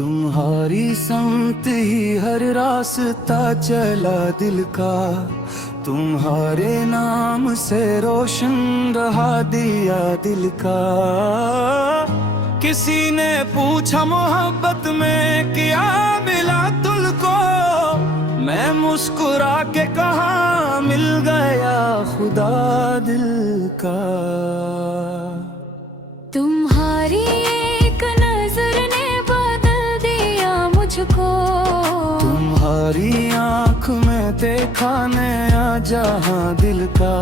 तुम्हारी समत ही हर रास्ता चला दिल का, तुम्हारे नाम से रोशन रहा दिया दिल का। किसी ने पूछा मोहब्बत में क्या मिला तुझको, मैं मुस्कुरा के कहा मिल गया खुदा दिल का। तुम्हारी एक नजर ने बदल दिया मुझको, तुम्हारी आँख में देखा नया जहां दिल का।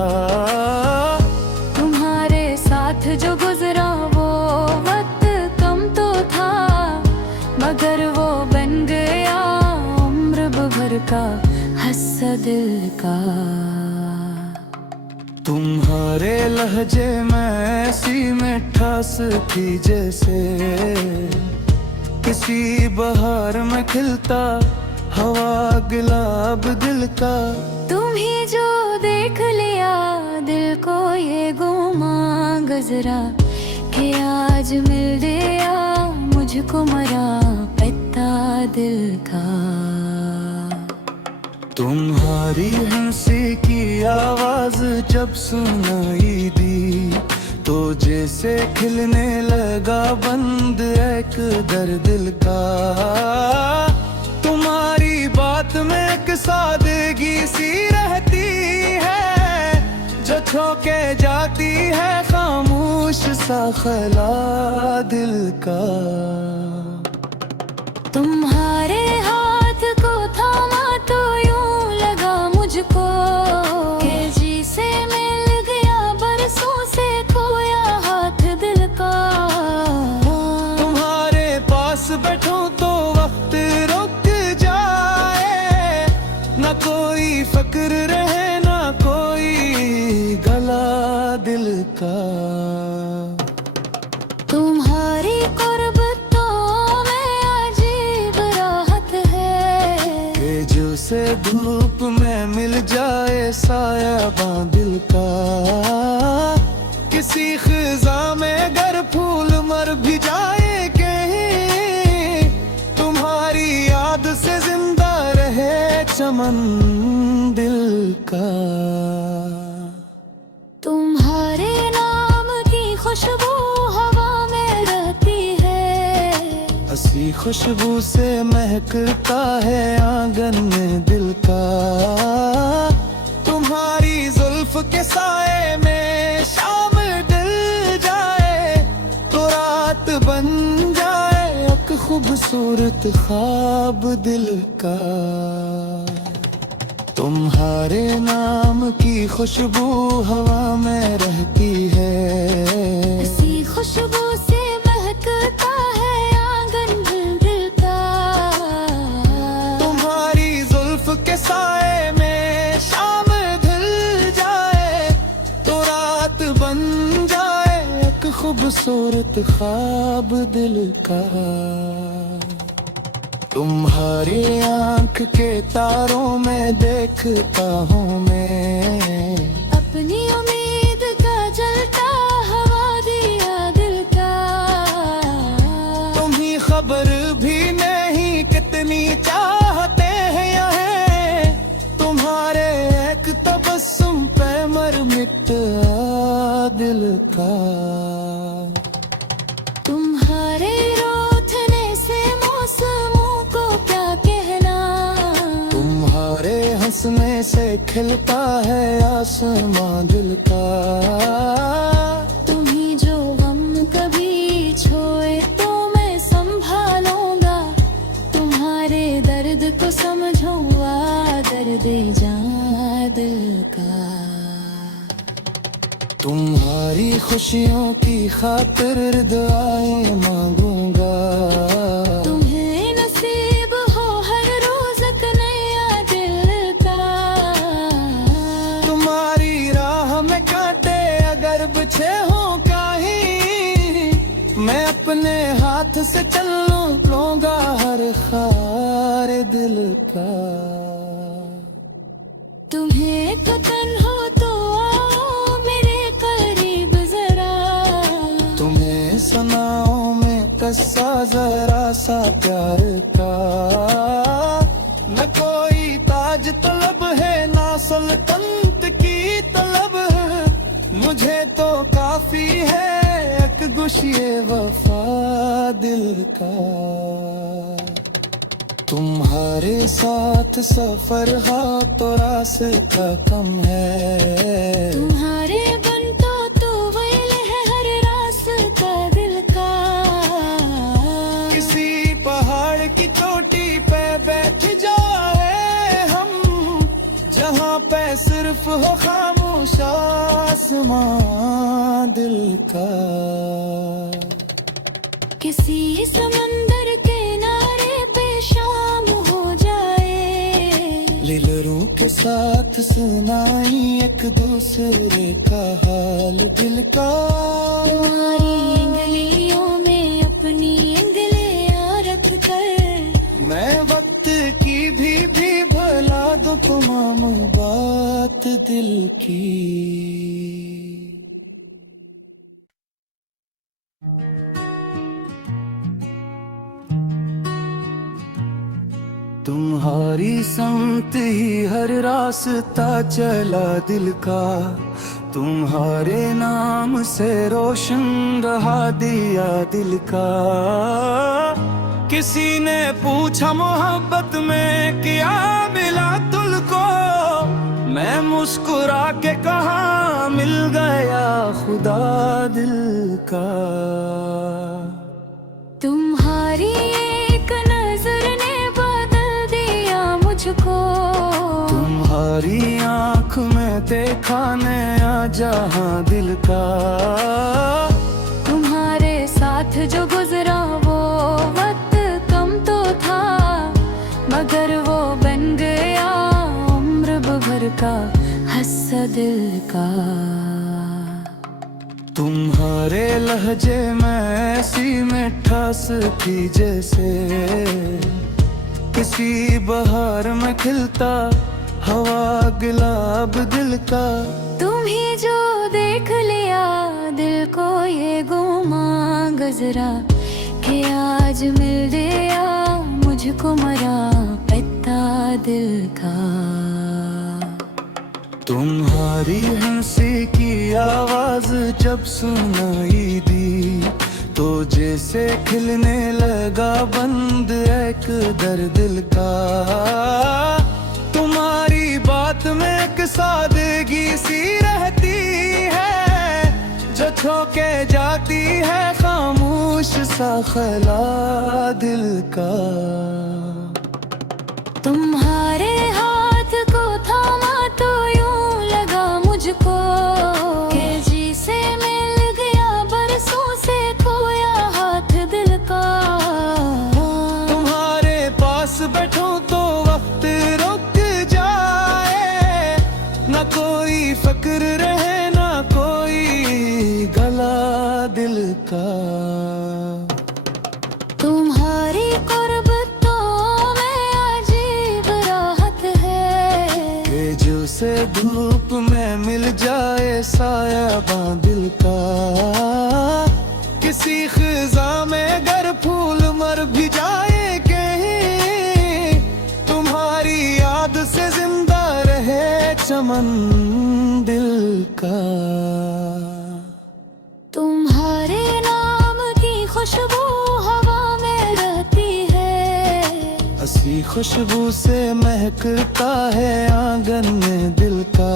तुम्हारे साथ जो गुजरा वो वक्त कम तो था, मगर वो बन गया उम्र भर का हस्सा दिल का। तुम्हारे लहजे में ऐसी मिठास थी जैसे किसी बहार में खिलता हवा गुलाब दिल का। तुम ही जो देख लिया दिल को ये गुमा गुजरा, कि आज मिल गया मुझको मरा पता दिल का। तुम्हारी हंसी की आवाज जब सुनाई दी, तो जैसे खिलने लगा बंद एक दर दिल का। तुम्हारी बात में एक सादगी सी रहती है, जो छोके जाती है खामोश सा खला दिल का। तुम्हारे हाथ को थामा तो यूं लगा मुझको, कि जी से मिल गया बरसों से खोया हाथ दिल का। तुम्हारे पास बैठूं तो वक्त रुक जाए, न कोई फक्र रहे न कोई गला दिल का। तुम्हारी कुर्बतों में अजीब राहत है, कि जो से धूप में मिल जाए सायाबां दिल का। किसी खिजा में गर फूल मर भी जाए कहीं, तुम्हारी याद से जिंदा रहे चमन दिल का। तुम्हारे नाम की खुशबू हवा में रहती है, हंसी खुशबू से महकता है आंगन में दिल का। तुम्हारी जुल्फ के साए में शाम ढल जाए, तो रात बन जाए एक खूबसूरत ख्वाब दिल का। तुम्हारे नाम की खुशबू हवा में रहती है, इसी खुशबू से महकता है आंगन दिल का। तुम्हारी जुल्फ के साए में शाम ढल जाए, तो रात बन जाए एक खूबसूरत ख्वाब दिल का। तुम्हारी आँख के तारों में देखता हूँ मैं अपनी उम्मीद का जलता हवा दिया दिल का। तुम्हें खबर भी नहीं कितनी चाहते हैं यहाँ, तुम्हारे एक तबस्सुम पे मर मिटा दिल का। तुम्हारे रोथने से मौसमों को क्या कहना, तुम्हारे हंसने से खिलता है आसमां दिल का। तुम्ही जो गम कभी छोए तो मैं संभालूंगा, तुम्हारे दर्द को समझूंगा दर्द जान दिल का। तुम्हारी खुशियों की खातिर दुआएं मांगूंगा, तुम्हें नसीब हो हर रोज एक नया दिल का। तुम्हारी राह में कांटे अगर बिछे हो कहीं, मैं अपने हाथ से चल लूंगा हर खार दिल का। तुम्हें कतन हो तो आओ मेरे करीब जरा, तुम्हें सनाओं में कस्सा जरा सा प्यार का। न कोई ताज तलब है ना सल्तनत की तलब है, मुझे तो काफी है एक गुशिए वफा दिल का। तुम्हारे साथ सफर हा तो रास्ता कम है, तुम्हारे बन तो वैल है हर रास्ता दिल का। किसी पहाड़ की चोटी पे बैठ जाए हम, जहाँ पे सिर्फ हो खामोश आसमां दिल का। किसी समंदर किनारे पे शाम हो जाए, लिलरों के साथ सुनाई एक दूसरे का हाल दिल का। तुम्हारी उंगलियों में अपनी उंगलियां रख कर, मैं वक्त की भी भुला दूं तमाम बात दिल की। तुम्हारी समत ही हर रास्ता चला दिल का, तुम्हारे नाम से रोशन रहा दिया दिल का। किसी ने पूछा मोहब्बत में क्या मिला तुझको, मैं मुस्कुरा के कहा मिल गया खुदा दिल का। तुम्हारी एक नजर ने बदल दिया मुझको, तुम्हारी आँख में देखा नया जहां दिल का। तुम्हारे साथ जो गुजरा वो वक्त कम तो था, मगर वो बन गया उम्र भर का हस्सा दिल का। तुम्हारे लहजे में ऐसी मिठास थी जैसे किसी बहार में खिलता हवा गुलाब दिल का। तुम ही जो देख लिया दिल को ये गुमा गुजरा, कि आज मिल गया मुझको मरा पता दिल का। तुम्हारी हंसी की आवाज जब सुनाई दी, तो जैसे खिलने लगा बंद एक दर दिल का। तुम्हारी बात में एक सादगी सी रहती है, जो छोके जाती है खामोश सा खला दिल का। तुम्हारे हाथ को थामा तो यूं लगा मुझको, कि जी से मिल गया बरसों से खोया हाथ दिल का। तुम्हारे पास बैठो तो वक्त रुक जाए, न कोई फक्र रहे ना कोई गला दिल का। तुम्हारी कुर्बतों में अजीब राहत है, कि जो से धूप में मिल जाए सायाबां दिल का। किसी खिजा में गर फूल मर भी जाए कहीं, तुम्हारी याद से जिंदा रहे चमन दिल का। तुम्हारे नाम की खुशबू हवा में रहती है, हंसी खुशबू से महकता है आंगन में दिल का।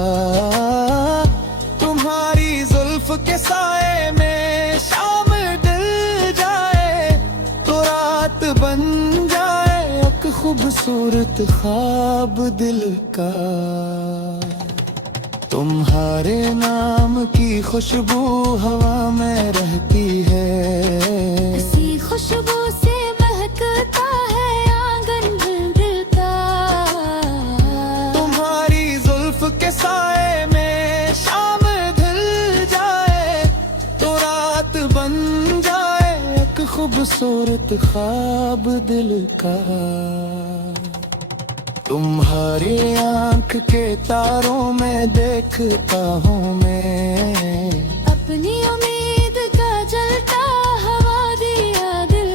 तुम्हारी जुल्फ के साए में शाम ढल जाए, तो रात बन जाए एक खूबसूरत ख्वाब दिल का। तुम्हारे नाम की खुशबू हवा में रहती है, इसी खुशबू से महकता है आंगन दिल का। तुम्हारी जुल्फ के साए में शाम ढल जाए, तो रात बन जाए एक खूबसूरत ख्वाब दिल का। तुम्हारी आंख के तारों में देखता हूँ मैं, अपनी उम्मीद का जलता हवा दिया दिल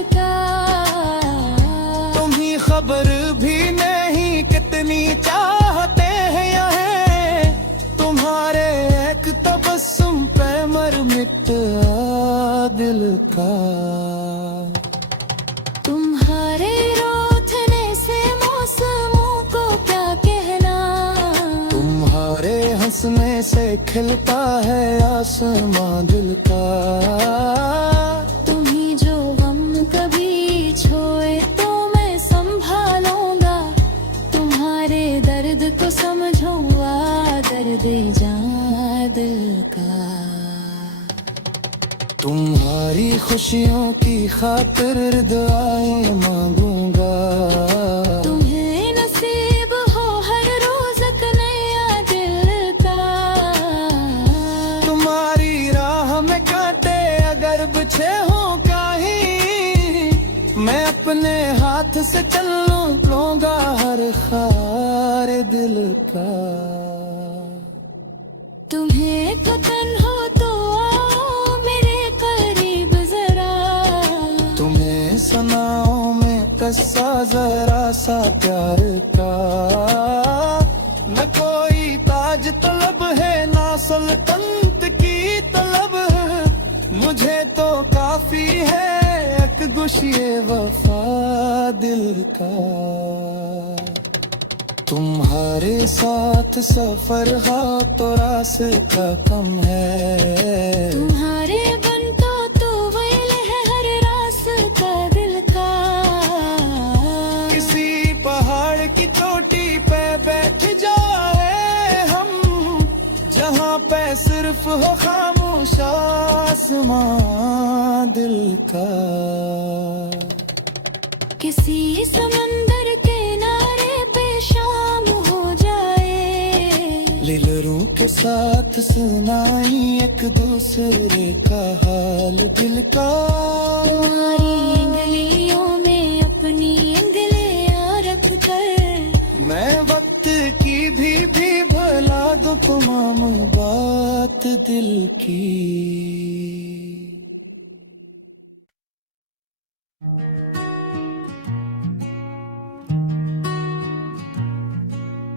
खिलता है आसमां दिल का। तुम्ही जो गम कभी छोए तो मैं संभालूंगा, तुम्हारे दर्द को समझूंगा, दर्द जान दिल का। तुम्हारी खुशियों की खातिर दुआएं मांगूंगा, तुम्हें नसीब हो हर रोज एक नया दिल का। तुम्हारी राह में कांटे अगर बिछे हो कहीं, मैं अपने हाथ से चल लूंगा हर खार दिल का। तुम्हें कतन हो तो आओ मेरे करीब जरा, तुम्हें सनाओं में कस्सा जरा सा प्यार का। न कोई ताज तलब है ना सुल्तनत की तलब, मुझे तो काफी है एक गुशिए वफा दिल का। तुम्हारे साथ सफर हो तो रास्ता कम है, तुम्हारे बन तो वैल है हर रास्ता दिल का। किसी पहाड़ की चोटी पे बैठ जाए हम, जहाँ पे सिर्फ हो खामोश आसमां दिल का। किसी समंदर किनारे पे शाम हो जाए, लिलरों के साथ सुनाई एक दूसरे का हाल दिल का। तुम्हारी उंगलियों में अपनी उंगलियां रख कर, मैं वक्त की भी भुला दूं तमाम बात दिल की।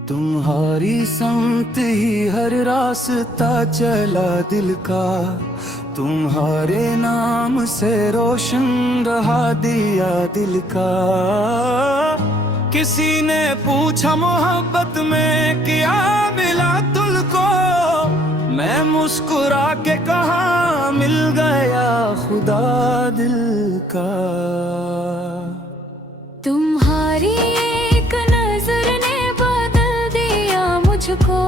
तुम्हारी संगत ही हर रास्ता चला दिल का, तुम्हारे नाम से रोशन रहा दिया दिल का। किसी ने पूछा मोहब्बत में क्या मिला तुझको, मैं मुस्कुरा के कहा मिल गया खुदा दिल का। तुम्हारी एक नजर ने बदल दिया मुझको,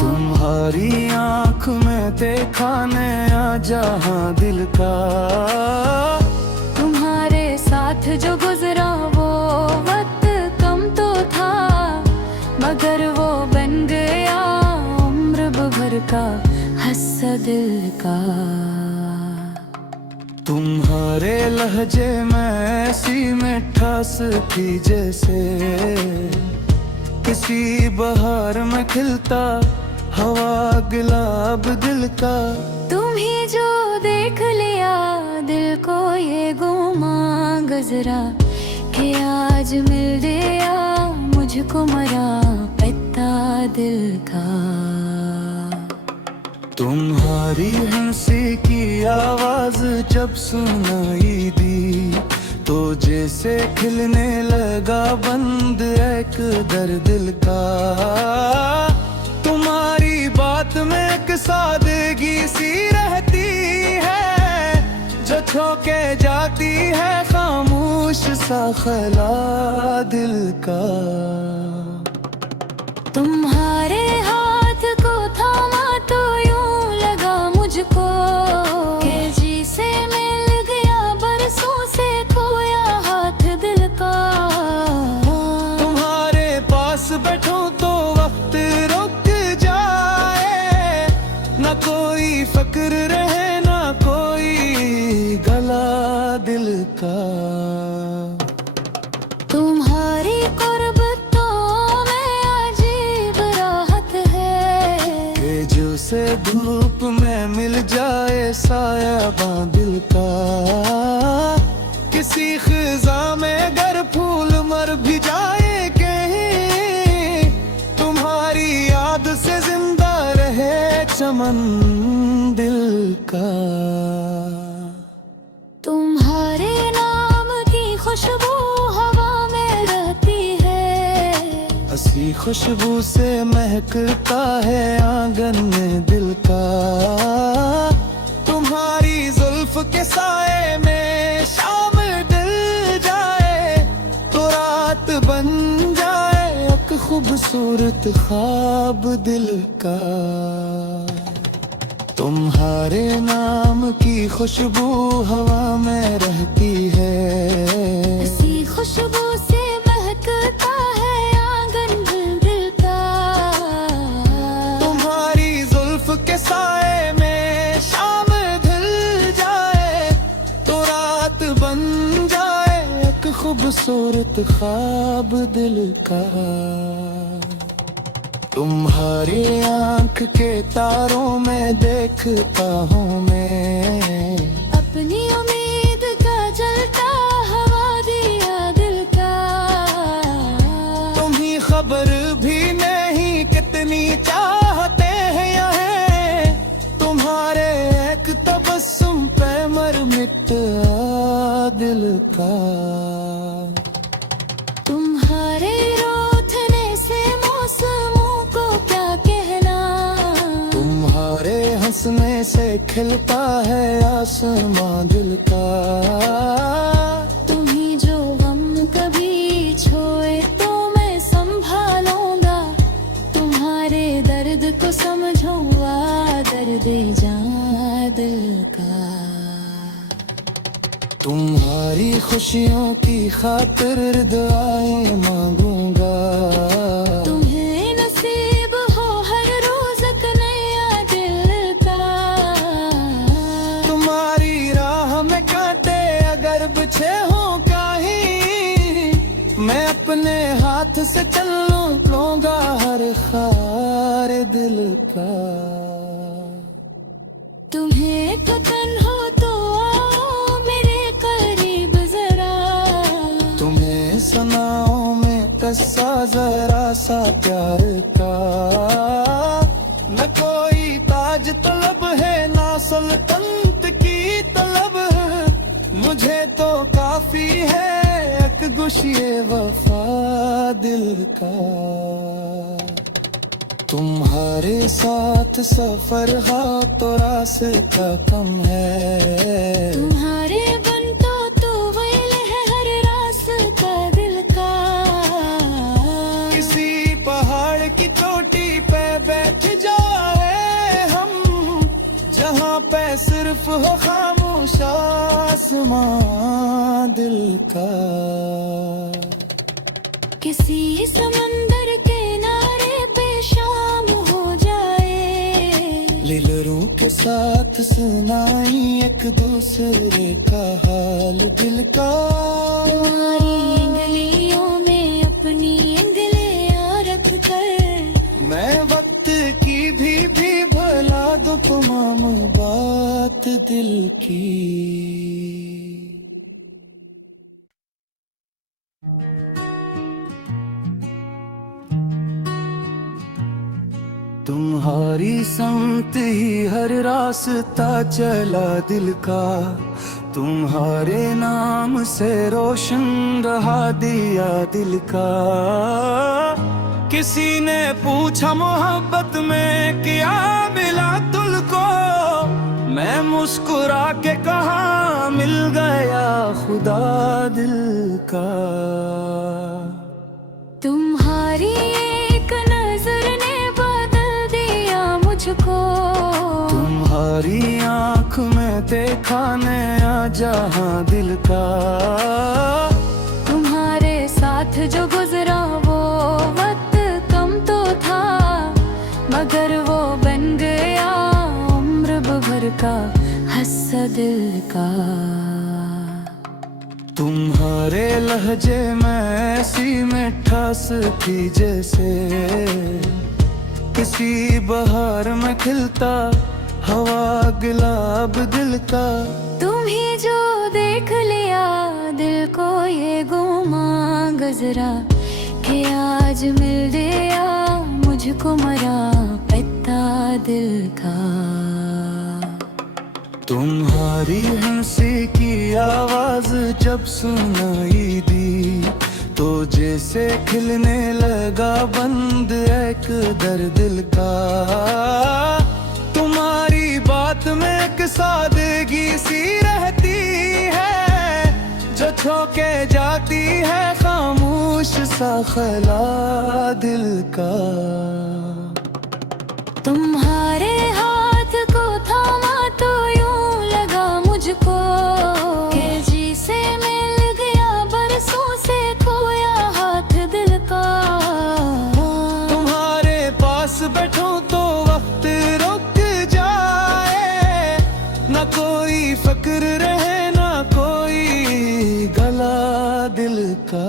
तुम्हारी आँख में देखा नया जहां दिल का। तुम्हारे साथ जो गुजरा वो वक्त कम तो था, मगर वो बन गया उम्र भर का हस्सा दिल का। तुम्हारे लहजे में ऐसी मिठास थी जैसे किसी बहार में खिलता हवा गुलाब दिल का। तुम ही जो देख लिया दिल को ये गुमा गुजरा, कि आज मिल गया मुझको मरा पता दिल का। तुम्हारी हंसी की आवाज जब सुनाई दी, तो जैसे खिलने लगा बंद एक दर दिल का। तुम्हारी बात में एक सादगी सी रहती है, जो छोके जाती है खामोश सा खला दिल का। तुम्हारे हाथ को थामा तो यूं लगा मुझको, कि जी से मिल गया बरसों से खोया हाथ दिल का। तुम्हारे पास बैठूं तो वक्त रुक जाए, न कोई फक्र रहे न कोई गला दिल का। तुम्हारी कुर्बतों में अजीब राहत है, कि जो से धूप में मिल जाए सायाबां दिल का। किसी खिजा में अगर फूल मर भी जाए कहीं, तुम्हारी याद से जिंदा रहे चमन दिल का। तुम्हारे नाम की खुशबू हवा में रहती है, किसी खुशबू से महकता है आंगन में दिल का। तुम्हारी जुल्फ के साए में शाम ढल जाए तो रात बन जाए एक खूबसूरत ख्वाब दिल का। तुम्हारे नाम की खुशबू हवा में रहती है, इसी खुशबू से महकता है आंगन दिल का। तुम्हारी जुल्फ के साए में शाम ढल जाए तो रात बन जाए एक खूबसूरत ख्वाब दिल का। तुम्हारी आंख के तारों में देखता हूँ मैं अपनी उम्मीद का जलता हवा दिया दिल का। तुम्हें खबर भी नहीं कितनी चाहते हैं यहाँ, तुम्हारे एक तबस्सुम पे मर मिटा दिल का। तुम्हारे रोथने से मौसमों को क्या कहना, तुम्हारे हंसने से खिलता है आसमां दिल का। तुम्ही जो गम कभी छोए तो मैं संभालूंगा, तुम्हारे दर्द को समझूंगा दर्द जान दिल का। तुम्हारी खुशियों की खातिर दुआएं मांगूंगा, तुम्हें नसीब हो हर रोज एक नया दिल का। तुम्हारी राह में कांटे अगर बिछे हो कहीं, मैं अपने हाथ से चल लूंगा हर खार दिल का। तुम्हें थकन हो तो आओ मेरे करीब जरा, तुम्हें सुनाओ मैं किस्सा जरा सा प्यार का। न कोई ताज तलब है ना सुल्तनत की तलब, मुझे तो काफी है एक गुशिए वफा दिल का। तुम्हारे साथ सफर हा तो रास्ता कम है, तुम्हारे बन तो वैल है हर रास्ता दिल का। किसी पहाड़ की चोटी पे बैठ जाए हम, जहाँ पे सिर्फ हो खामोश आसमां दिल का। किसी समंदर किनारे पे शाम हो जाए, लिलरों के साथ सुनाई एक दूसरे का हाल दिल का। तुम्हारी उंगलियों में अपनी उंगलियां रख कर, मैं वक्त की भी भुला दूं तमाम बात दिल की। तुम्हारी समत ही हर रास्ता चला दिल का, तुम्हारे नाम से रोशन रहा दिया दिल का। किसी ने पूछा मोहब्बत में क्या मिला तुझको, मैं मुस्कुरा के कहा मिल गया खुदा दिल का। तुम्हारी एक नजर ने बदल दिया मुझको, तुम्हारी आँख में देखा नया जहां दिल का। तुम्हारे साथ जो गुजरा वो वक्त कम तो था, मगर वो बन गया उम्र भर का हस्सा दिल का। तुम्हारे लहजे में ऐसी मिठास थी जैसे किसी बहार में खिलता हवा गुलाब दिल का। तुम्ही जो देख लिया दिल को ये गुमा गुजरा, कि आज मिल गया मुझको मरा पता दिल का। तुम्हारी हंसी की आवाज जब सुनाई दी तो जैसे खिलने लगा बंद एक दर दिल का। तुम्हारी बात में एक सादगी सी रहती है, जो छोके जाती है खामोश सा खला दिल का। तुम्हारे हाथ को थामा तो यूं लगा मुझको कि जी से मिल गया बरसों से खोया हाथ दिल का। तुम्हारे पास बैठूं तो वक्त रुक जाए, ना कोई फिक्र रहे ना कोई गला दिल का।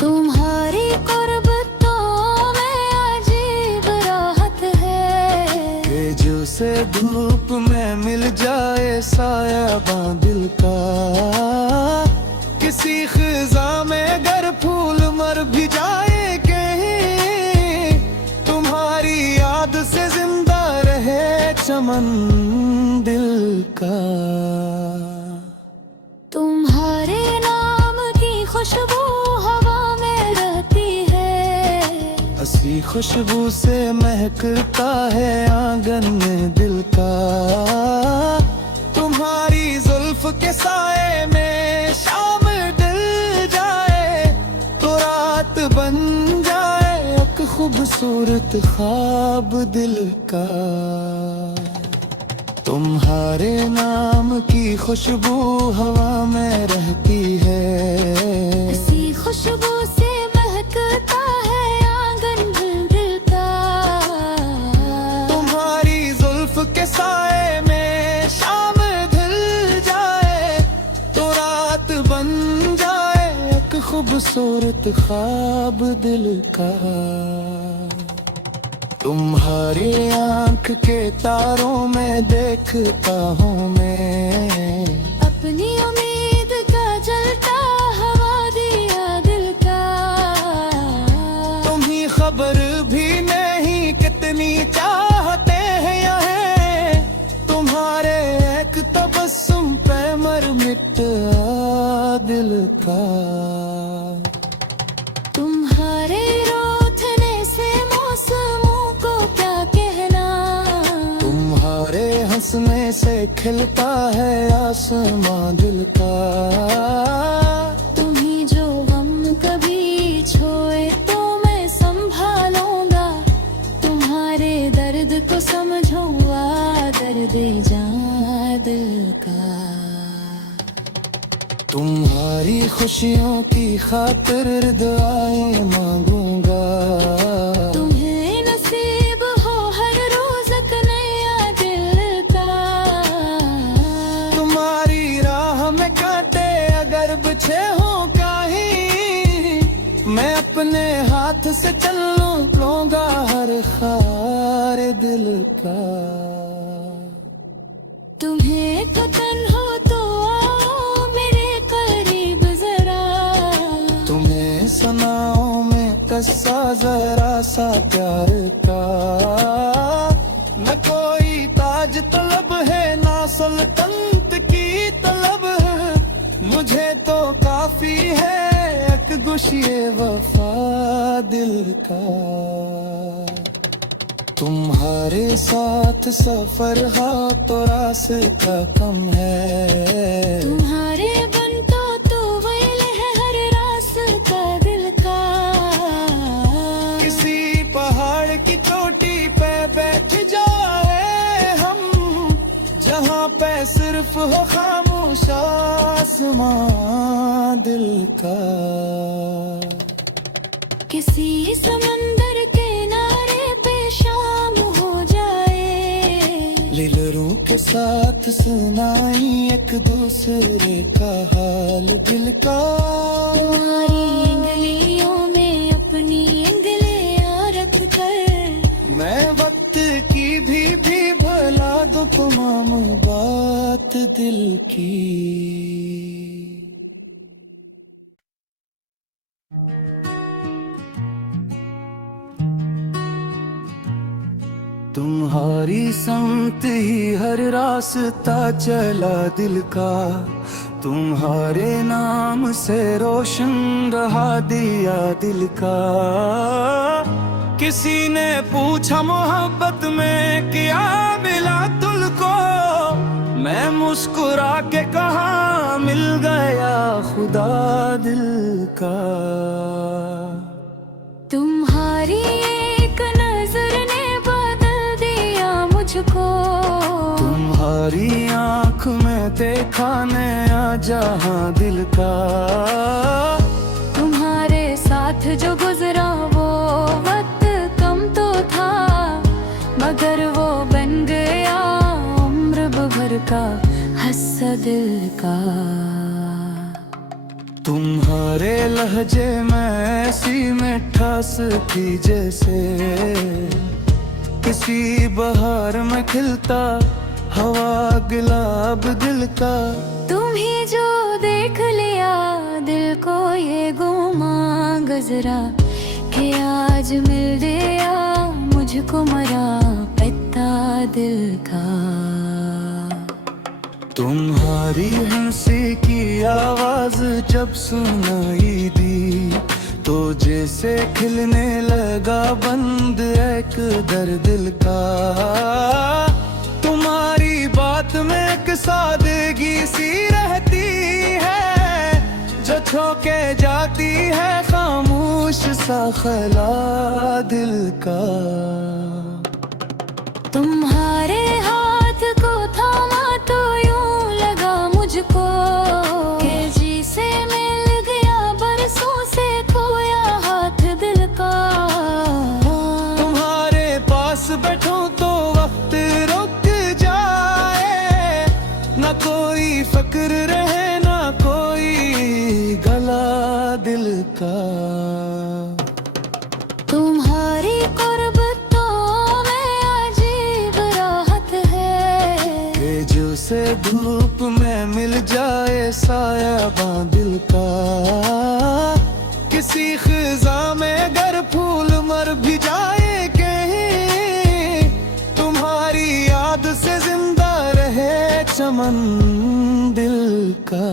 तुम्हारी कुर्बतों में अजीब राहत है कि जो से धूप में मिल जाए सायाबां दिल का। किसी खिजा में अगर फूल मर भी जाए कहीं, तुम्हारी याद से जिंदा रहे चमन दिल का। तुम्हारे नाम की खुशबू हवा में रहती है, हंसी खुशबू से महकता है आंगन में दिल का। तुम्हारी जुल्फ के साए में शाम ढल जाए, तो रात बन जाए एक खूबसूरत ख्वाब दिल का। तुम्हारे नाम की खुशबू हवा में रहती है, इसी खुशबू से महकता है आंगन दिल का। तुम्हारी जुल्फ के साए में शाम ढल जाए, तो रात बन जाए एक खूबसूरत ख्वाब दिल का। तुम्हारी आंख के तारों में देखता हूँ मैं अपनी उम्मीद का जलता हवा दिया दिल का। तुम्हें खबर भी नहीं कितनी चाहते हैं यहाँ, तुम्हारे एक तबस्सुम पे मर मिटा दिल का। तुम्हारे रोथने से मौसमों को क्या कहना, तुम्हारे हंसने से खिलता है आसमां दिल का। तुम्ही जो गम कभी छोए तो मैं संभालूंगा, तुम्हारे दर्द को समझूंगा दर्द जां दिल का। तुम्हारी खुशियों की खातिर दुआएं मांगूंगा, तुम्हें नसीब हो हर रोज एक नया दिल का। तुम्हारी राह में कांटे अगर बिछे हों कहीं, मैं अपने हाथ से चल लूंगा हर खार दिल का। तुम्हें तो तन हो तो आओ मेरे करीब जरा, तुम्हें सुनाओ मैं कस्सा जरा सा प्यार का। न कोई ताज तलब है ना सल्तनत की तलब है, मुझे तो काफी है एक गुशिए वफा दिल का। तुम्हारे साथ सफर हो तो रास्ता कम है, तुम्हारे बन तो वैल है हर रास्ता दिल का। किसी पहाड़ की चोटी पे बैठ जाए हम, जहाँ पे सिर्फ हो खामोश आसमां दिल का। किसी समंदर किनारे पे शाम हो जाए, लिलरों के साथ सुनाई एक दूसरे का हाल दिल का। तुम्हारी उंगलियों में अपनी उंगलियां रख कर, मैं वक्त की भी भुला दूं तमाम बात दिल की। तुम्हारी समत ही हर रास्ता चला दिल का, तुम्हारे नाम से रोशन रहा दिया दिल का। किसी ने पूछा मोहब्बत में क्या मिला तुझको, मैं मुस्कुरा के कहा मिल गया खुदा दिल का। तुम्हारी एक नजर ने बदल दिया मुझको, तुम्हारी आँख में देखा नया जहां दिल का। तुम्हारे साथ जो गुजरा वो वक्त कम तो था, मगर वो बन गया उम्र भर का हस्सा दिल का। तुम्हारे लहजे में ऐसी मिठास थी जैसे किसी बहार में खिलता हवा गुलाब दिल का। तुम ही जो देख लिया दिल को ये गुमा गुजरा, कि आज मिल गया मुझको मरा पता दिल का। तुम्हारी हंसी की आवाज जब सुनाई दी, तो जैसे खिलने लगा बंद एक दर दिल का। तुम्हारी बात में एक सादगी सी रहती है, जो छू के जाती है खामोश सा खला दिल का। तुम्हारे हाथ को थामा तो यूं लगा मुझको, कि जी से मिल गया बरसों से खोया हाथ दिल का। तुम्हारे पास बैठूं तो वक्त रुक जाए, ना कोई फक्र रहे ना कोई गला दिल का। तुम्हारी कुर्बतों में अजीब राहत है, कि जो से धूप में मिल जाए सायाबां दिल का। किसी खिजा में अगर फूल मर भी जाए कहीं, तुम्हारी याद से जिंदा रहे चमन दिल का।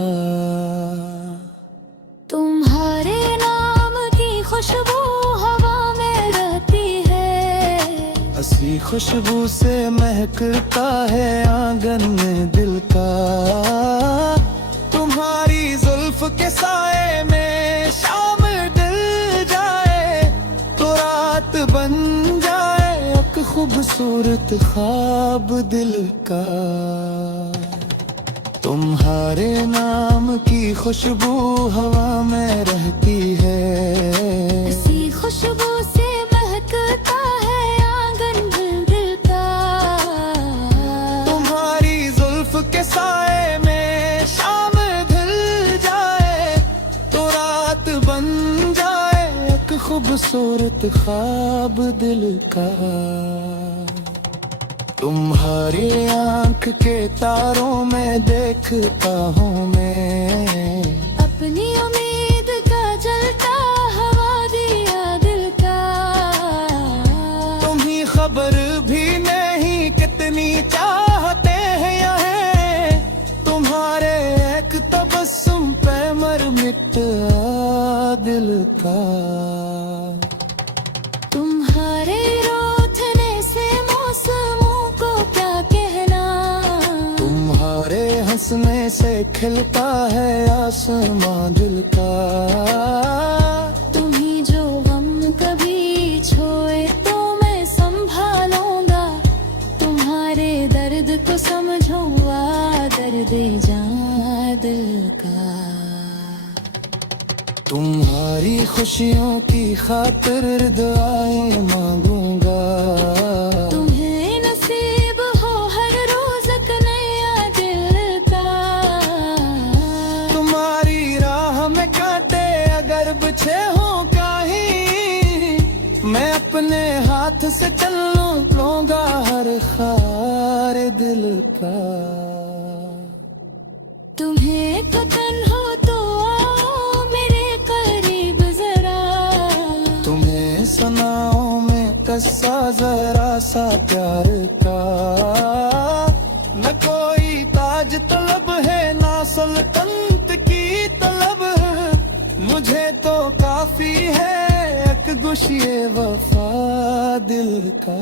तुम्हारे नाम की खुशबू हवा में रहती है, हंसी खुशबू से महकता है आंगन में दिल का। तुम्हारी जुल्फ के साए में शाम ढल जाए, तो रात बन जाए एक खूबसूरत ख्वाब दिल का। तुम्हारे नाम की खुशबू हवा में रहती है, ऐसी खुशबू से महकता है आंगन दिल का। तुम्हारी जुल्फ के साए में शाम ढल जाए, तो रात बन जाए एक खूबसूरत ख्वाब दिल का। तुम्हारी आंख के तारों में देखता हूँ मैं अपनी उम्मीद का जलता हवा दिया दिल का। तुम्हें खबर भी नहीं कितनी चाहते हैं यहाँ, तुम्हारे एक तबस्सुम पे मर मिटा दिल का। तुम्हारे रोथने से मौसमों को क्या कहना, तुम्हारे हंसने से खिलता है आसमां दिल का। तुम्ही जो गम कभी छोए तो मैं संभालूंगा, तुम्हारे दर्द को समझूंगा दर्द जां दिल का। तुम्हारी खुशियों की खातिर दुआएं मांगूंगा, तुम्हें नसीब हो हर रोज एक नया दिल का। तुम्हारी राह में कांटे अगर बिछे हो कहीं, मैं अपने हाथ से चल लूंगा हर खार दिल का। तुम्हें कतन हो तो आओ मेरे करीब जरा, तुम्हें सुनाओ मैं कस्सा जरा सा प्यार का। न कोई ताज तलब है ना सुल्तान ये वफा दिल का।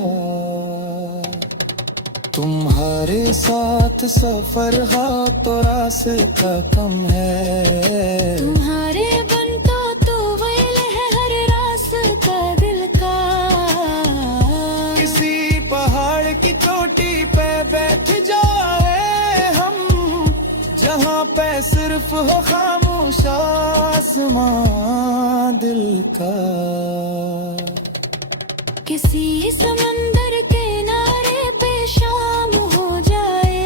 तुम्हारे साथ सफर हा तो रास्ता कम है, तुम्हारे बन तो वैल है हर रास्ता दिल का। किसी पहाड़ की चोटी पे बैठ जाए हम, जहाँ पे सिर्फ हो खामोश आसमां दिल का। किसी समंदर किनारे पे शाम हो जाए,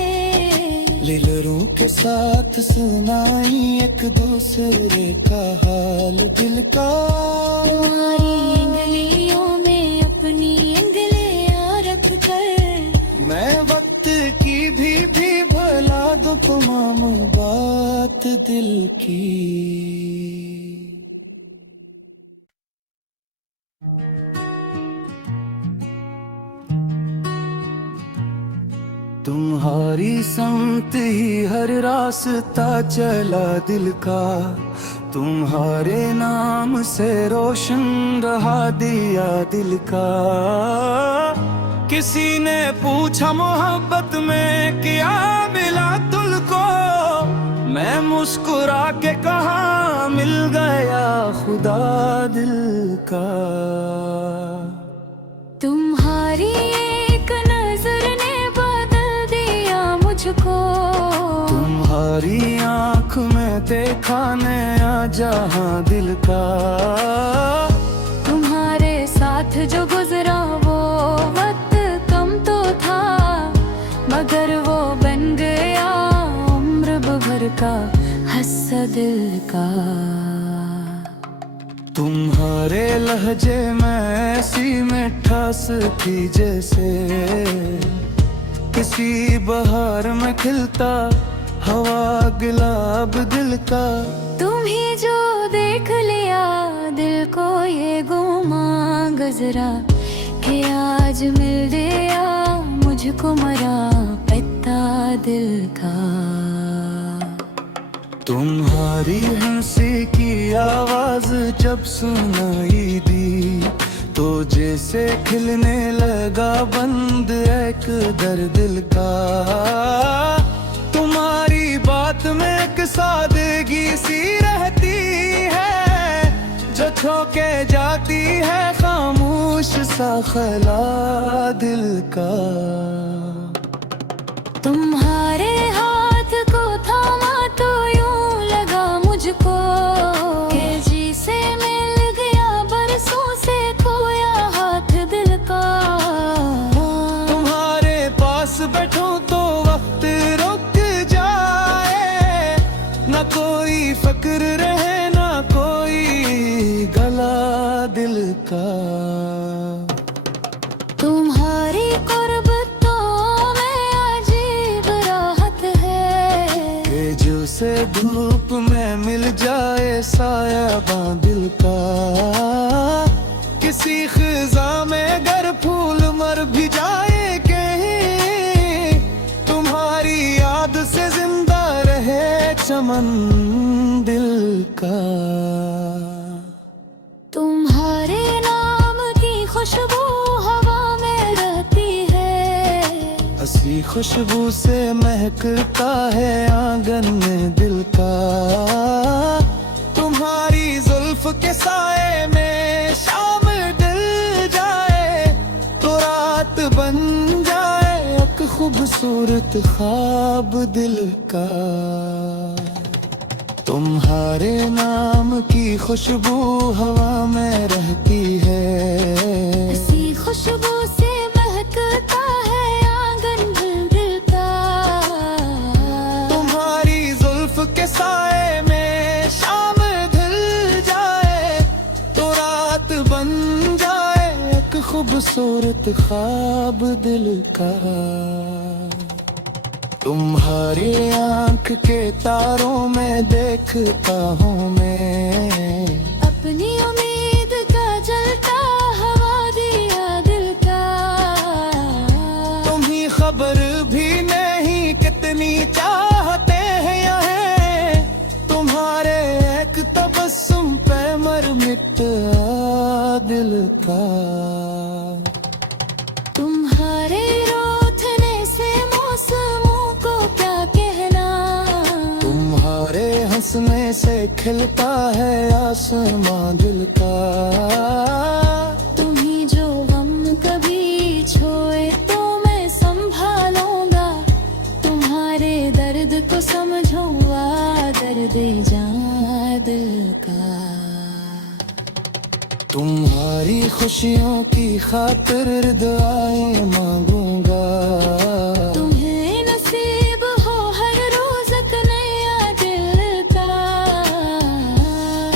लिलरों के साथ सुनाई एक दूसरे का हाल दिल का। तुम्हारी उंगलियों में अपनी उंगलियां रख कर, मैं वक्त की भी भुला दूं तमाम बात दिल की। तुम्हारी समत ही हर रास्ता चला दिल का, तुम्हारे नाम से रोशन रहा दिया दिल का। किसी ने पूछा मोहब्बत में क्या मिला तुझको, मैं मुस्कुरा के कहा मिल गया खुदा दिल का। तुम्हारी एक नजर ने बदल दिया मुझको, तुम्हारी आँख में देखा नया जहां दिल का। तुम्हारे साथ जो गुजरा वो वक्त कम तो था, मगर वो बन गया उम्र भर का हस्सा दिल का। तुम्हारे लहजे में ऐसी मिठास थी जैसे किसी बहार में खिलता हवा गुलाब दिल का। तुम ही जो देख लिया दिल को ये गुमा गुजरा, कि आज मिल गया मुझको मरा पता दिल का। तुम्हारी हंसी की आवाज जब सुनाई दी, तो जैसे खिलने लगा बंद एक दर दिल का। तुम्हारी बात में एक सादगी सी रहती है, जो छो के जाती है खामोश सा खला दिल का। तुम्हारे हाथ को थामा तो यूं लगा मुझको, कि जी से मिल गया बरसों से खोया हाथ दिल का। तुम्हारे पास बैठूं तो वक्त रुक जाए, न कोई फक्र रहे न कोई गला दिल का। तुम्हारी कुर्बतों में अजीब राहत है, कि जो से धूप में मिल जाए सायाबां दिल का। किसी खिजा में गर फूल मर भी जाए कहीं, तुम्हारी याद से जिंदा रहे चमन दिल का। तुम्हारे नाम की खुशबू हवा में रहती है, हंसी खुशबू से महकता है आंगन में दिल का। तुम्हारी जुल्फ के साए में शाम ढल जाए, तो रात बन जाए एक खूबसूरत ख्वाब दिल का। तुम्हारे नाम की खुशबू हवा में रहती है, ऐसी खुशबू से महकता है आंगन दिल का। तुम्हारी जुल्फ के साए में शाम ढल जाए, तो रात बन जाए एक खूबसूरत ख्वाब दिल का। तुम्हारी आंख के तारों में देखता हूँ मैं, अपनी उम्मीद का जलता हवा दिया दिल का। तुम्हें खबर भी नहीं कितनी चाहते हैं यहाँ, तुम्हारे एक तबस्सुम पे मर मिटा दिल का। हंसने से खिलता है आसमां दिल का। तुम्ही जो गम कभी छोए तो मैं संभालूंगा, तुम्हारे दर्द को समझूंगा, दर्द जान दिल का। तुम्हारी खुशियों की खातिर दुआएं मांगूंगा, तुम्हें नसीब हो हर रोज एक नया दिल का।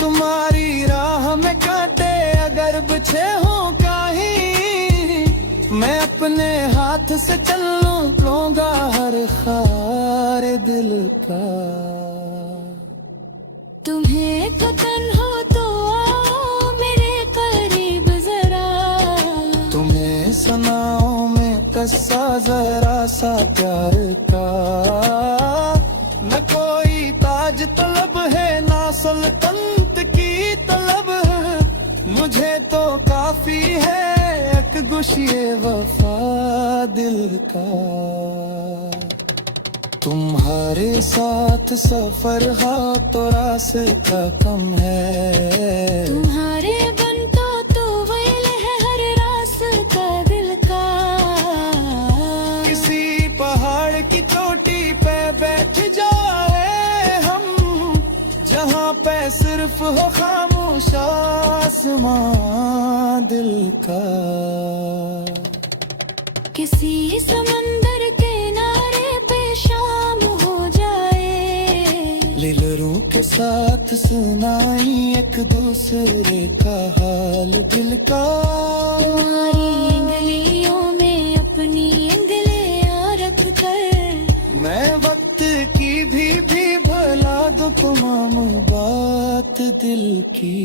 तुम्हारी राह में कांटे अगर बिछे हों कहीं, मैं अपने हाथ से चल लूंगा हर खार दिल का। तुम्हें थकन हो तो आओ मेरे करीब जरा, तुम्हें सुनाओ मैं किस्सा जरा सा प्यार का। न कोई ताज तलब है ना सुल्तनत की तलब, मुझे तो काफी है एक गुशिए वफा दिल का। तुम्हारे साथ सफर हो तो रास्ता कम है, तुम्हारे बन तो वैल है हर रास्ता दिल का। किसी पहाड़ की चोटी पे बैठ जाए हम, जहाँ पे सिर्फ हो खामोश आसमां दिल का। किसी समंदर के नारे पे शाम हो जाए, लिलरों के साथ सुनाई एक दूसरे का हाल दिल का। तुम्हारी उंगलियों में अपनी उंगलियां रख कर, मैं वक्त की भी भुला दूं तमाम बात दिल की।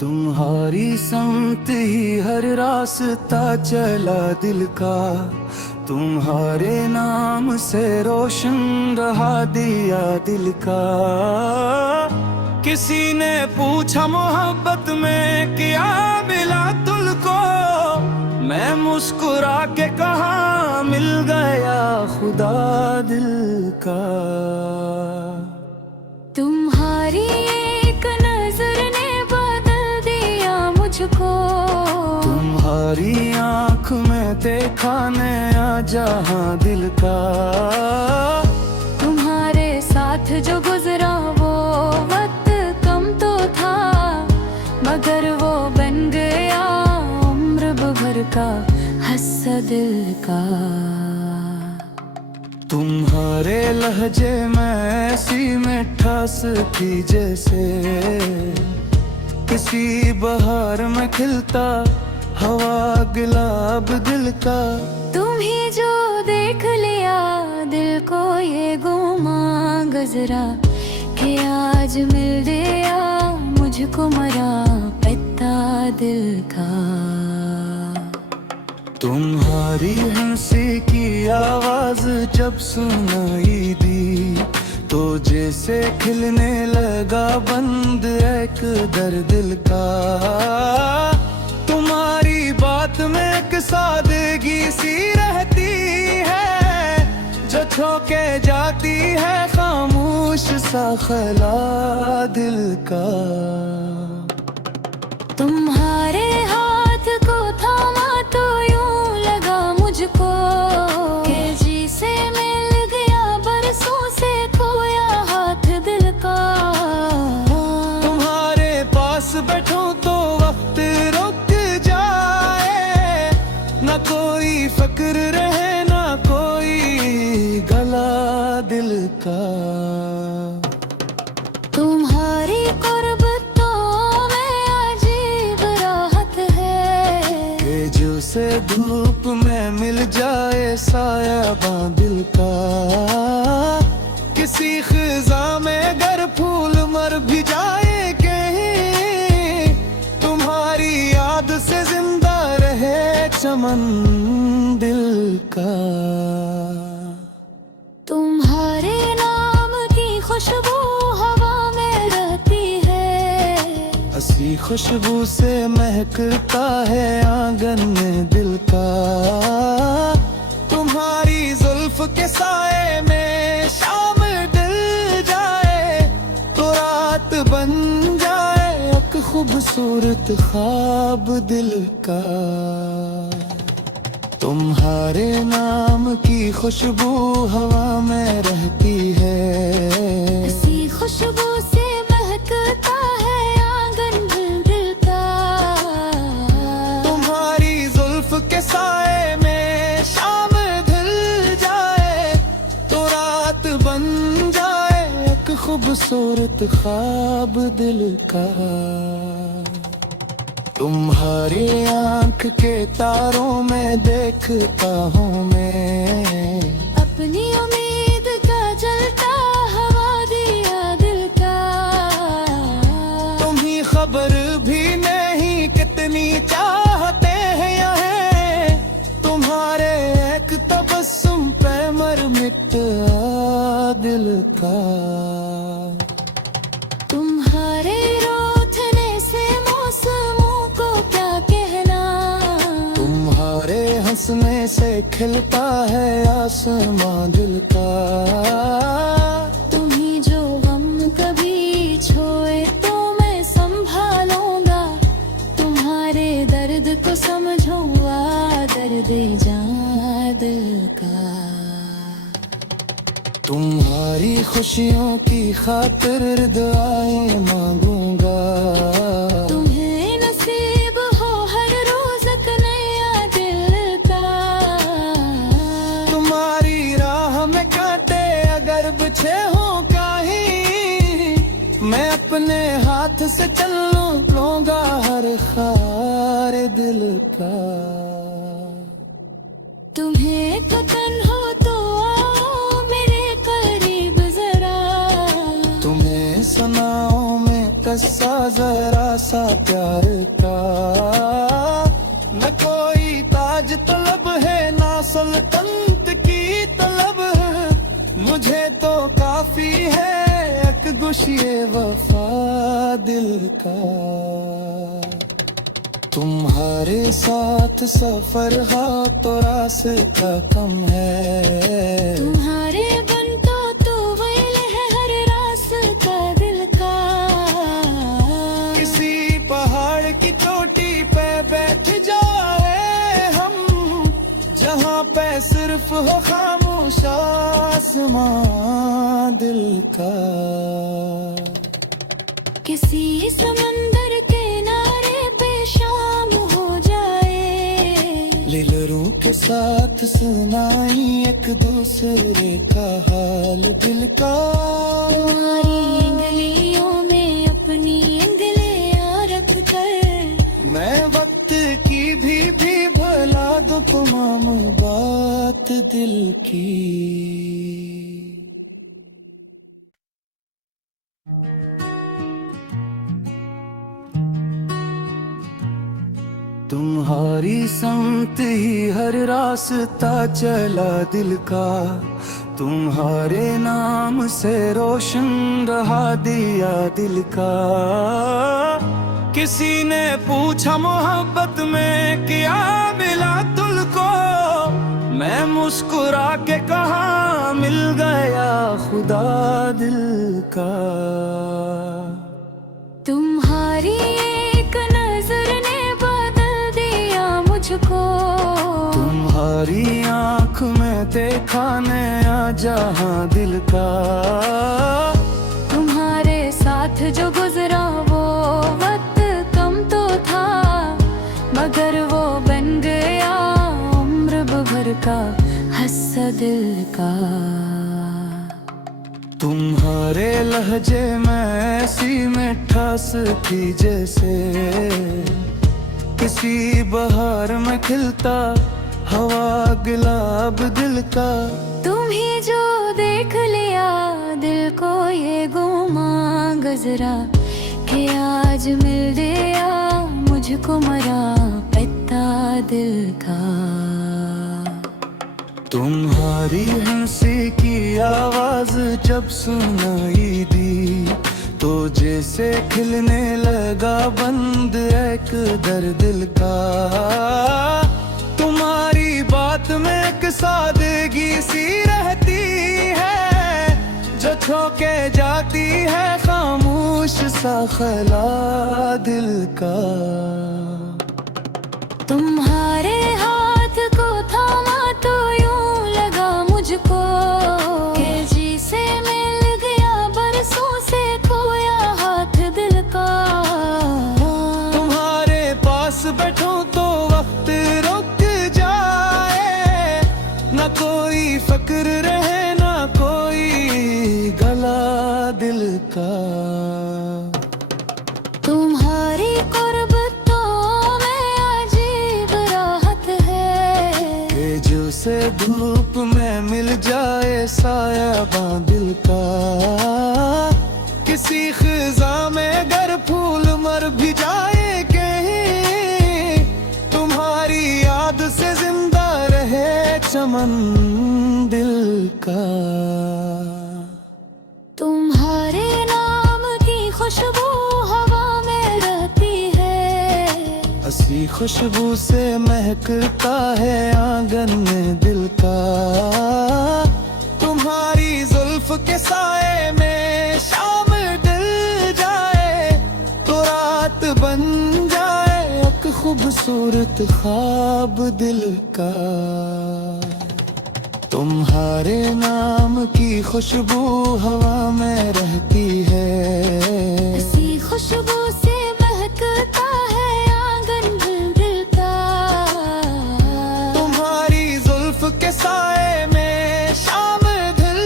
तुम्हारी समत ही हर रास्ता चला दिल का, तुम्हारे नाम से रोशन रहा दिया दिल का। किसी ने पूछा मोहब्बत में क्या मिला तुझको, मैं मुस्कुरा के कहा मिल गया खुदा दिल का। तुम्हारी एक नजर ने बदल दिया मुझको, तुम्हारी आँख में देखा नया जहां दिल का। तुम्हारे साथ जो गुजरा वो वक्त कम तो था, मगर वो बन गया उम्र भर का हस्सा दिल का। तुम्हारे लहजे में ऐसी मिठास थी जैसे किसी बहार में खिलता हवा गुलाब दिल का। तुम ही जो देख लिया दिल को ये गुमा गुजरा, कि आज मिल गया मुझको मरा पता दिल का। तुम्हारी हंसी की आवाज जब सुनाई दी, तो जैसे खिलने लगा बंद एक दर दिल का। तुम्हारी बात में एक सादगी सी रहती है, जो छो के जाती है खामोश सा खला दिल का। तुम्हारे हाथ को थामा तो यूं लगा मुझको, कि जी से मिल गया बरसों से खोया हाथ दिल का। तुम्हारे पास बैठूं तो वक्त रुक जाए, न कोई फिक्र रहे ना कोई गला दिल का। तुम्हारी कुर्बतों में अजीब राहत है, कि जो से धूप में मिल जाए सायाबां दिल का। किसी खिजा में अगर फूल मर भी जाए कहीं, तुम्हारी याद से जिंदा रहे चमन दिल का। तुम्हारे नाम की खुशबू हवा में रहती है, किसी खुशबू से महकता है आंगन में दिल का। तुम्हारी जुल्फ के साए में शाम ढल जाए तो रात बन जाए एक खूबसूरत ख्वाब दिल का। तुम्हारे नाम की खुशबू हवा में रहती है, इसी खुशबू से महकता है आंगन दिल का। तुम्हारी जुल्फ के साए में शाम ढल जाए तो रात बन जाए एक खूबसूरत ख्वाब दिल का। तुम्हारी आंख के तारों में देखता हूँ मैं अपनी उम्मीद का जलता हवा दिया दिल का। तुम्ही खबर भी नहीं कितनी चाहते हैं यहाँ, तुम्हारे एक तबस्सुम पे मर मिटा दिल का। तुम्हारे रोथने से मौसमों को क्या कहना, तुम्हारे हंसने से खिलता है आसमां दिल का। तुम्ही जो गम कभी छोए तो मैं संभालूंगा, तुम्हारे दर्द को समझूंगा दर्द जान दिल का। तुम्हारी खुशियों की खातिर दुआएं मांगूंगा, तुम्हें नसीब हो हर रोज एक नया दिल का। तुम्हारी राह में कांटे अगर बिछे हों कहीं, मैं अपने हाथ से चल लूंगा हर खार दिल का। तुम्हें कतन हो तो आओ मेरे करीब जरा, तुम्हें सुनाओ मैं किस्सा जरा सा प्यार का। न कोई ताज तलब है ना सुल्तनत की तलब है, मुझे तो काफी है एक गुशिए वफा दिल का। तुम्हारे साथ सफर हो तो रास्ता कम है, तुम्हारे बन तो वैल है हर रास्ता दिल का। किसी पहाड़ की चोटी पे बैठ जाए हम, जहाँ पे सिर्फ हो खामोश आसमां दिल का। किसी समंदर किनारे पे शाम हो जाए, लिलरों के साथ सुनाई एक दूसरे का हाल दिल का। तुम्हारी उंगलियों में अपनी उंगलियां रख कर, मैं वक्त की भी भुला दूं तमाम बात दिल की। तुम्हारी समत ही हर रास्ता चला दिल का, तुम्हारे नाम से रोशन रहा दिया दिल का। किसी ने पूछा मोहब्बत में क्या मिला तुझको, मैं मुस्कुरा के कहा मिल गया खुदा दिल का। तुम्हारी एक नजर ने बदल दिया मुझको, तुम्हारी आँख में देखा नया जहां दिल का। तुम्हारे साथ जो गुजरा वो वक्त कम तो था, मगर वो बन गया उम्र भर का हस्सा दिल का। तुम्हारे लहजे में ऐसी मिठास थी जैसे किसी बहार में खिलता हवा गुलाब दिल का। तुम ही जो देख लिया दिल को ये गुमां गुजरा, कि आज मिल गया मुझको मरा पता दिल का। तुम्हारी हंसी की आवाज जब सुनाई दी तो जैसे खिलने लगा बंद एक दर दिल का। तुम्हारी बात में एक सादगी सी रहती है, जो छोके जाती है खामोश सा खला दिल का। तुम्हारे हाथ को थामा तो यूं लगा मुझको कि जी से मिल गया बरसों से खोया हाथ दिल का। तुम्हारे पास बैठूं तो वक्त रुक जाए, न कोई फक्र रहे न कोई गला दिल का। तुम्हारी कुर्बतों में अजीब राहत है कि जो से धूप में मिल जाए सायाबां दिल का। किसी खिजा में गर फूल मर भी जाए कहीं, तुम्हारी याद से जिंदा रहे चमन दिल का। तुम्हारे नाम की खुशबू हवा में रहती है, हंसी खुशबू से महकता है आंगन में दिल का। तुम्हारी जुल्फ के साए में शाम ढल जाए तो रात बन जाए एक खूबसूरत ख्वाब दिल का। तुम्हारे नाम की खुशबू हवा में रहती है, ऐसी खुशबू से महकता है आंगन दिल का। तुम्हारी जुल्फ के साए में शाम ढल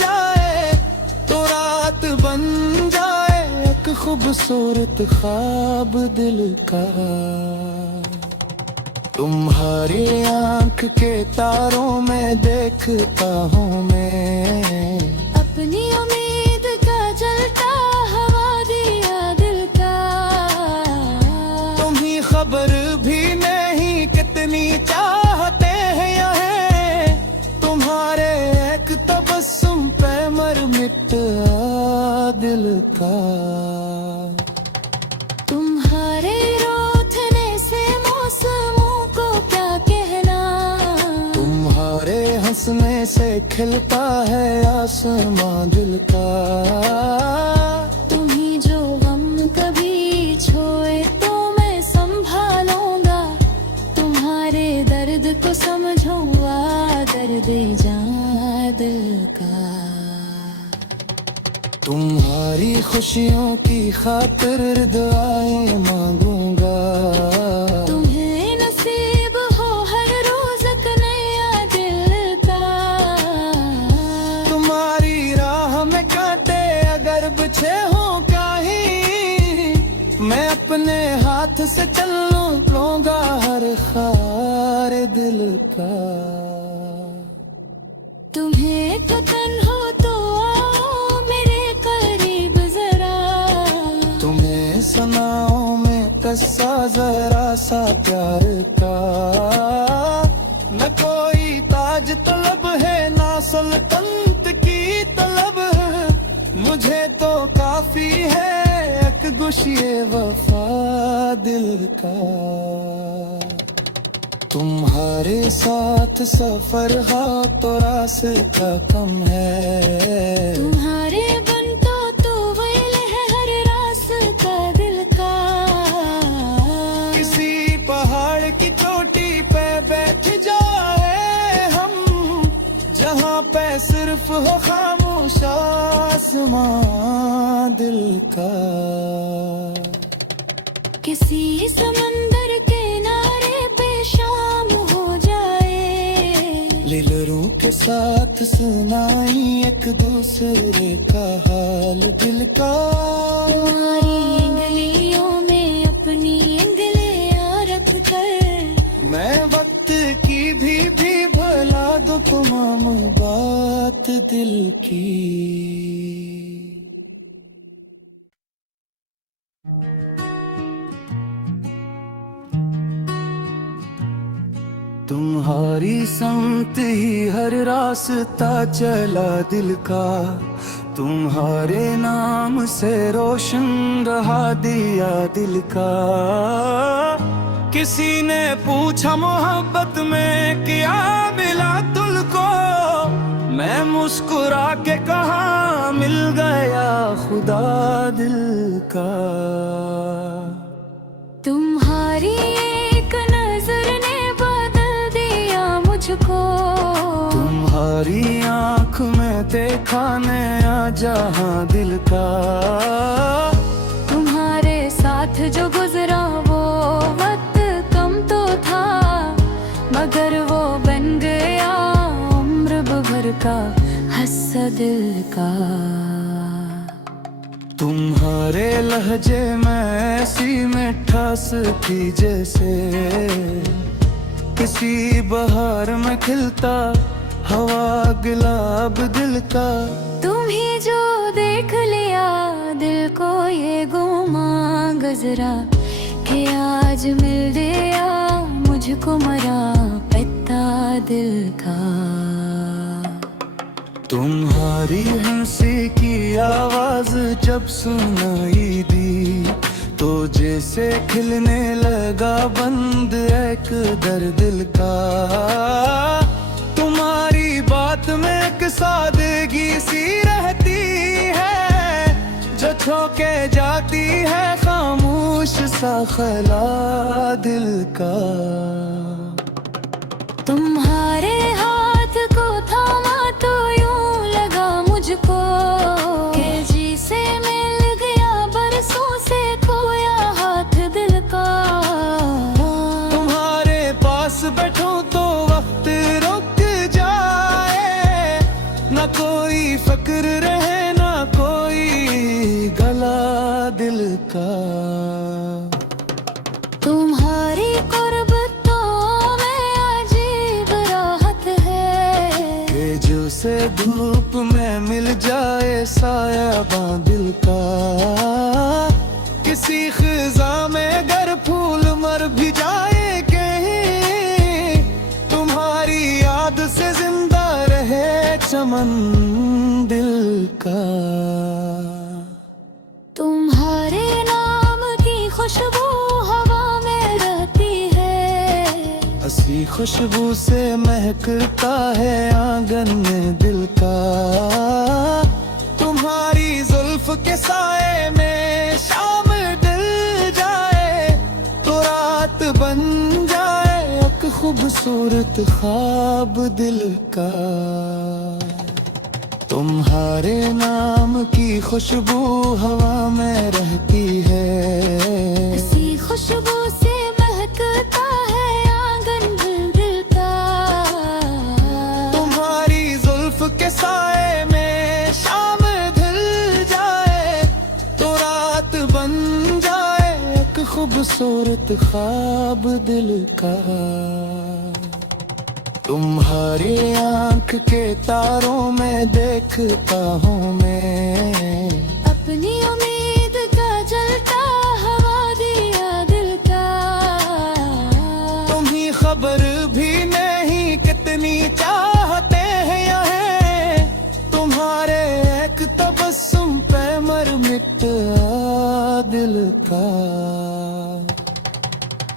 जाए तो रात बन जाए एक खूबसूरत ख्वाब दिल का। तुम्हारी आंख के तारों में देखता हूँ मैं अपनी उम्मीद का जलता हवा दिया दिल का। तुम्हें खबर भी नहीं कितनी चाहते हैं यहाँ, तुम्हारे एक तबस्सुम पे मर मिटा दिल का। तुम्हारे रोथने से मौसमों को क्या कहना, तुम्हारे हंसने से खिलता है आसमां दिल का। तुम्ही जो गम कभी छोए तो मैं संभालूंगा, तुम्हारे दर्द को समझूंगा दर्द जां दिल का। तुम्हारी खुशियों की खातिर दुआएं मांगूंगा, तुम्हें नसीब हो हर रोज एक नया दिल का। तुम्हारी राह में कांटे अगर बिछे हों कहीं, मैं अपने हाथ से चल लूंगा हर खार दिल का। तुम्हें कतन हो तो आओ मेरे करीब जरा, तुम्हें सनाओं में कस्सा जरा सा प्यार का। न कोई ताज तलब है ना सुल्तनत की तलब, मुझे तो काफी है एक गुशिए वफा दिल का। तुम्हारे साथ सफर हा तो रास्ता कम है, तुम्हारे बन तो वैल है हर रास्ता दिल का। किसी पहाड़ की चोटी पे बैठ जाए हम, जहाँ पे सिर्फ हो खामोश आसमां दिल का। किसी समंदर के किनारे पे शाम हो जाए, लिलरों के साथ सुनाई एक दूसरे का हाल दिल का। तुम्हारी उंगलियों में अपनी उंगलियां रख कर मैं वक्त की भी भुला दूं तमाम बात दिल की। तुम्हारी संगत ही हर रास्ता चला दिल का, तुम्हारे नाम से रोशन रहा दिया दिल का। किसी ने पूछा मोहब्बत में क्या मिला तुझको, मैं मुस्कुरा के कहा मिल गया खुदा दिल का। तुम्हारी एक नजर ने बदल दिया मुझको, तुम्हारी आँख में देखा नया जहां दिल का। तुम्हारे साथ जो गुजरा वो वक्त कम तो था, मगर वो बन गया उम्र भर का हस्सा दिल का। तुम्हारे लहजे में ऐसी मिठास थी जैसे किसी बहार में खिलता हवा गुलाब दिल का। तुम ही जो देख लिया दिल को ये गुमा गुजरा, कि आज मिल गया मुझको मरा पता दिल का। तुम्हारी हंसी की आवाज जब सुनाई दी, तो जैसे खिलने लगा बंद एक दर दिल का। तुम्हारी बात में एक सादगी सी रहती है, जो छोके जाती है खामोश सा खला दिल का। तुम्हारे हाथ को थामा तो यूं लगा मुझको, कि जी से मिल गया बरसों से खोया हाथ दिल का। तुम्हारे पास बैठूं तो वक्त रुक जाए, न कोई फिक्र रहे न कोई गला दिल का। तुम्हारी कुर्बतों में अजीब राहत है, कि जो से धूप में मिल जाए सायाबां दिल का। किसी खिजा में गर फूल मर भी जाए कहीं, तुम्हारी याद से जिंदा रहे चमन दिल का। तुम्हारे नाम की खुशबू हवा में रहती है, हंसी खुशबू से महकता है आंगन में दिल का। तुम्हारी जुल्फ के साए में शाम ढल जाए, तो रात बन जाए एक खूबसूरत ख्वाब दिल का। तुम्हारे नाम की खुशबू हवा में रहती है, इसी खुशबू से महकता है आंगन दिल का। तुम्हारी जुल्फ के साए में शाम ढल जाए, तो रात बन जाए एक खूबसूरत ख्वाब दिल का। तुम्हारी आंख के तारों में देखता हूँ मैं अपनी उम्मीद का जलता हवा दिया दिल का। तुम्हें खबर भी नहीं कितनी चाहते हैं यहाँ, तुम्हारे एक तबस्सुम पे मर मिटा दिल का।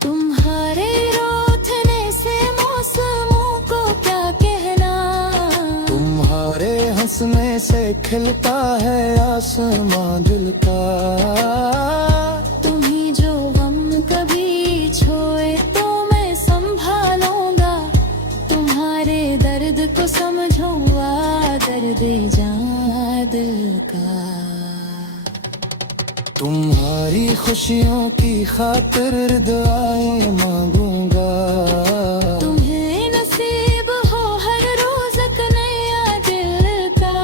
तुम्हारे रोथने से मौसमों को क्या कहना, तुम्हारे हंसने से खिलता है आसमां दिल का। तुम्ही जो गम कभी छोए तो मैं संभालूंगा, तुम्हारे दर्द को समझूंगा दर्द जान दिल का। तुम्हारी खुशियों की खातिर दुआएं मांगूंगा, तुम्हें नसीब हो हर रोज एक नया दिल का।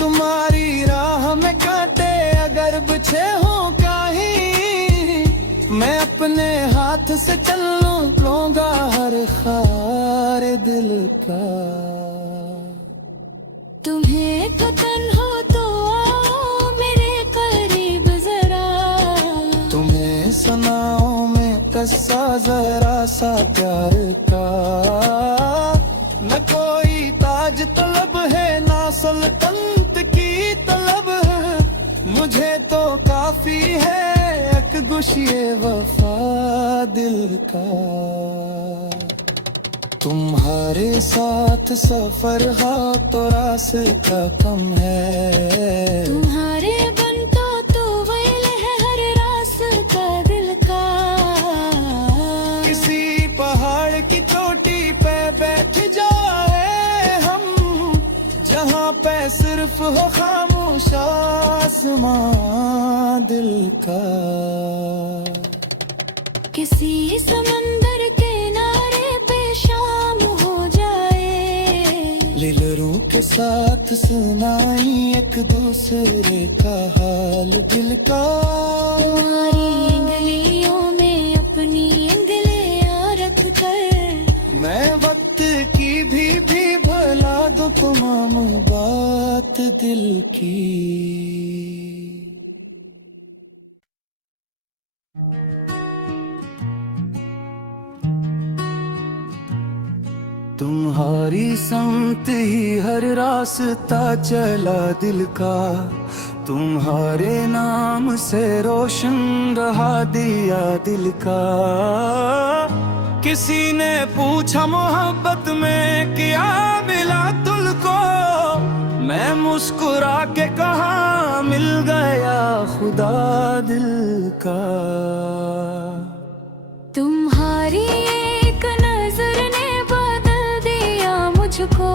तुम्हारी राह में कांटे अगर बिछे हो कहीं, मैं अपने हाथ से चल लूंगा हर खार दिल का। तुम्हें कतन हो तो आओ मेरे करीब जरा, तुम्हें सनाओं में कस्सा जरा सा प्यार का। न कोई ताज तलब है ना सुल्तान काफी है एक गुशिए वफा दिल का। तुम्हारे साथ सफर हा तो रास्ता कम है, तुम्हारे बनता तो वैल है हर रास्ता दिल का। किसी पहाड़ की चोटी पे बैठ जाए हम, जहाँ पे सिर्फ हो खामोश आसमां दिल का। किसी समंदर किनारे पे शाम हो जाए, लिलरों के साथ सुनाई एक दूसरे का हाल दिल का। तुम्हारी उंगलियों में अपनी उंगलियां रख कर मैं वक्त की भी भला दूं तमाम बात दिल की। तुम्हारी संगत ही हर रास्ता चला दिल का, तुम्हारे नाम से रोशन रहा दिया दिल का। किसी ने पूछा मोहब्बत में क्या मिला तुझको, मैं मुस्कुरा के कहा मिल गया खुदा दिल का। तुम्हारी एक नजर ने बदल दिया मुझको,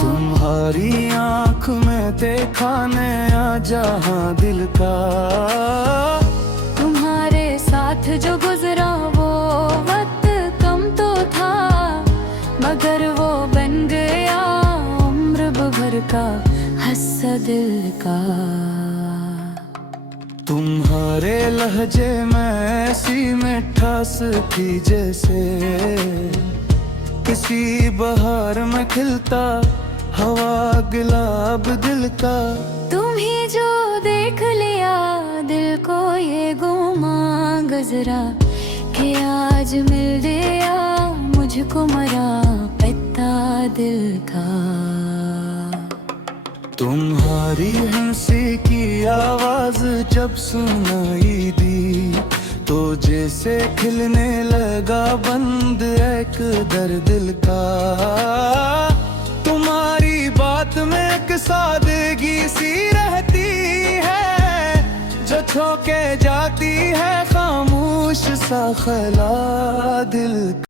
तुम्हारी आँख में देखा नया जहां दिल का। तुम्हारे साथ जो गुजरा वो वक्त कम तो था, मगर वो बन गया उम्र भर का हस्सा दिल का। तुम्हारे लहजे में ऐसी मिठास थी जैसे किसी बहार में खिलता हवा गुलाब दिल का। तुम ही जो देख लिया दिल को ये गुमा गुजरा, कि आज मिल गया मुझको मरा पता दिल का। तुम्हारी हंसी की आवाज जब सुनाई दी, तो जैसे खिलने लगा बंद एक दर दिल का। तुम्हारी बात में एक सादगी सी रहती है, जो छू के जाती है खामोश सा खला दिल का।